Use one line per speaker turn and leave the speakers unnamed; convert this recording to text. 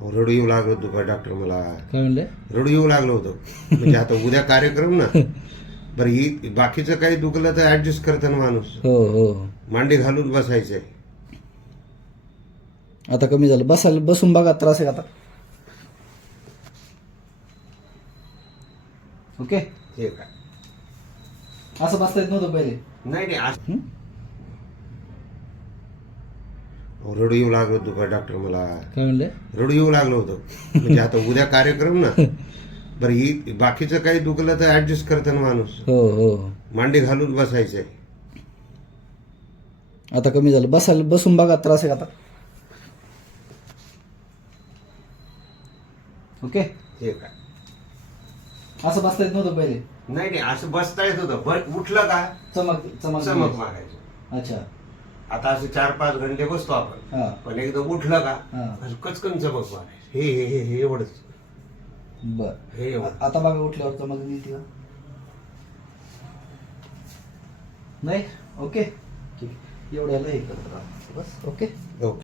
रडू येऊ लागलं होतं काय डॉक्टर मला?
काय म्हणले?
रडू येऊ लागलं होतं. म्हणजे आता उद्या कार्यक्रम ना. बरं ही बाकीचं काही दुखलं तर ऍडजस्ट करतं ना माणूस.
हो हो.
मांडी घालून बसायचंय
आता कमी झालं. बसायला बसून बघा त्रास आहे का आता. ओके?
ठीक आहे.
असं बसता येत नव्हतं पहिले.
नाही नाही असं-
हं?
रडू येऊ लागलं होतं काय डॉक्टर मला?
काय म्हणले?
रडू येऊ लागलं होतं. म्हणजे आता उद्या कार्यक्रम ना. बरं ही बाकीचं काही दुखलं तर ऍडजस्ट करतं ना माणूस.
हो हो.
मांडी घालून बसायचंय.
आता कमी झालं. बसायला बसून बघा त्रास आहे का आता? ओके?
ठीक आहे
असं बसता येत नव्हतं पहिले?
नाही नाही असं बसता येत होतं. उठलं का?
चमक चमक
चमक मारायचं.
अच्छा.
आता असं चार पाच घंटे बसतो आपण. पण एकदम उठलं का
हा.
असं कचकन चमक मारायचं हे हे हे हे एवढंच.
बर.
हे एवढं.
आता बघा उठल्यावर चमक मिळते का नाही? ओके. ठीक. एवढ्याला हे करत. राहा बस. ओके.
ओके.